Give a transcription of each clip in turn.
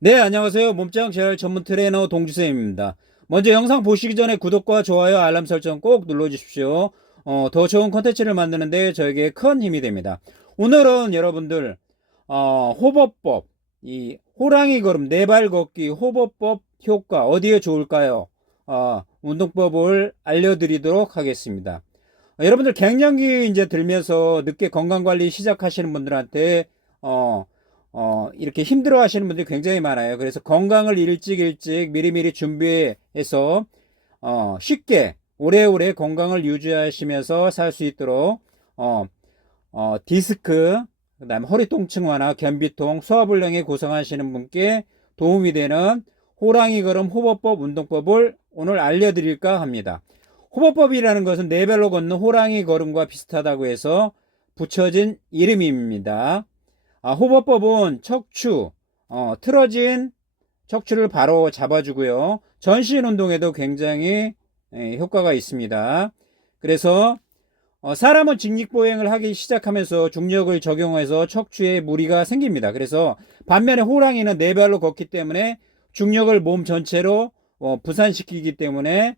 네, 안녕하세요. 몸짱 재활 전문 트레이너 동주쌤입니다. 먼저 영상 보시기 전에 구독과 좋아요, 알람 설정 꼭 눌러주십시오. 어, 더 좋은 컨텐츠를 만드는데 저에게 큰 힘이 됩니다. 오늘은 여러분들, 어, 호버법, 이 호랑이 걸음, 네 발 걷기 호버법 효과 어디에 좋을까요? 어, 운동법을 알려드리도록 하겠습니다. 어, 여러분들 갱년기 이제 들면서 늦게 건강관리 시작하시는 분들한테, 어, 어, 이렇게 힘들어 하시는 분들이 굉장히 많아요. 그래서 건강을 일찍 일찍 미리미리 준비해서, 어, 쉽게 오래오래 건강을 유지하시면서 살 수 있도록, 어, 어, 디스크, 그 다음에 허리 통증 완화, 변비통, 소화불량에 고생하시는 분께 도움이 되는 호랑이 걸음 호버법 운동법을 오늘 알려드릴까 합니다. 호버법이라는 것은 네 발로 걷는 호랑이 걸음과 비슷하다고 해서 붙여진 이름입니다. 아, 호버법은 척추, 어, 틀어진 척추를 바로 잡아주고요. 전신 운동에도 굉장히 예, 효과가 있습니다. 그래서 어, 사람은 직립보행을 하기 시작하면서 중력을 적용해서 척추에 무리가 생깁니다. 그래서 반면에 호랑이는 네 발로 걷기 때문에 중력을 몸 전체로 어, 부산시키기 때문에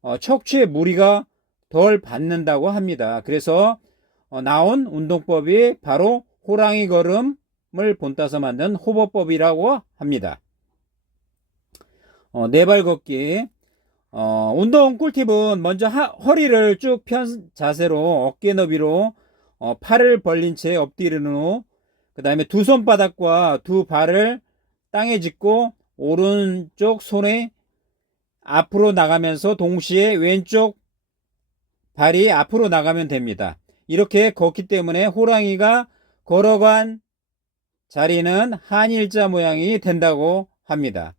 어, 척추에 무리가 덜 받는다고 합니다. 그래서 어, 나온 운동법이 바로 호랑이 걸음을 본따서 만든 호버법이라고 합니다. 어, 네발 걷기. 어, 운동 꿀팁은 먼저 하- 허리를 쭉 편 자세로 어깨 너비로 어, 팔을 벌린 채 엎드리는 후, 그 다음에 두 손바닥과 두 발을 땅에 짚고 오른쪽 손에 앞으로 나가면서 동시에 왼쪽 발이 앞으로 나가면 됩니다. 이렇게 걷기 때문에 호랑이가 걸어간 자리는 한일자 모양이 된다고 합니다.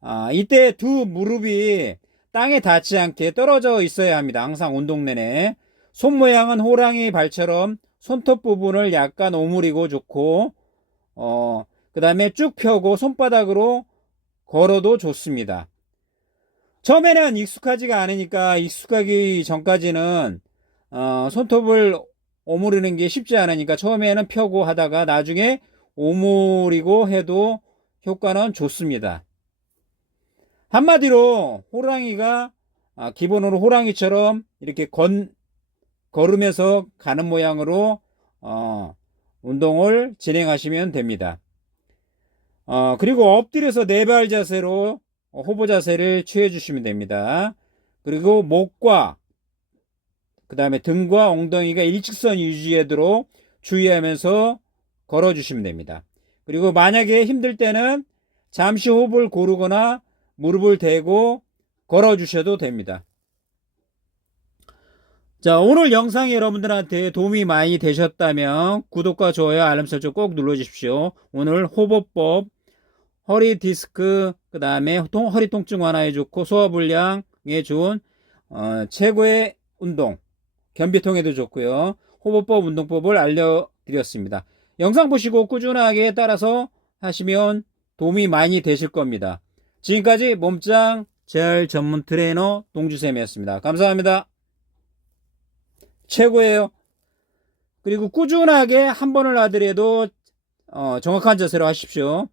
아, 이때 두 무릎이 땅에 닿지 않게 떨어져 있어야 합니다. 항상 운동 내내. 손 모양은 호랑이 발처럼 손톱 부분을 약간 오므리고 좋고, 어, 그 다음에 쭉 펴고 손바닥으로 걸어도 좋습니다. 처음에는 익숙하지가 않으니까 익숙하기 전까지는, 어, 손톱을 오므리는 게 쉽지 않으니까 처음에는 펴고 하다가 나중에 오므리고 해도 효과는 좋습니다. 한마디로 호랑이가 아, 기본으로 호랑이처럼 이렇게 건 걸으면서 가는 모양으로 어, 운동을 진행하시면 됩니다. 어, 그리고 엎드려서 네 발 자세로 어, 호보 자세를 취해 주시면 됩니다. 그리고 목과 그 다음에 등과 엉덩이가 일직선 유지하도록 주의하면서 걸어 주시면 됩니다. 그리고 만약에 힘들 때는 잠시 호흡을 고르거나 무릎을 대고 걸어 주셔도 됩니다. 자, 오늘 영상이 여러분들한테 도움이 많이 되셨다면 구독과 좋아요, 알람 설정 꼭 눌러 주십시오. 오늘 호흡법, 허리 디스크, 그 다음에 허리 통증 완화에 좋고 소화불량에 좋은 어, 최고의 운동, 변비통에도 좋고요. 호흡법 운동법을 알려드렸습니다. 영상 보시고 꾸준하게 따라서 하시면 도움이 많이 되실 겁니다. 지금까지 몸짱 재활 전문 트레이너 동주쌤이었습니다. 감사합니다. 최고예요. 그리고 꾸준하게 한 번을 하더라도 어, 정확한 자세로 하십시오.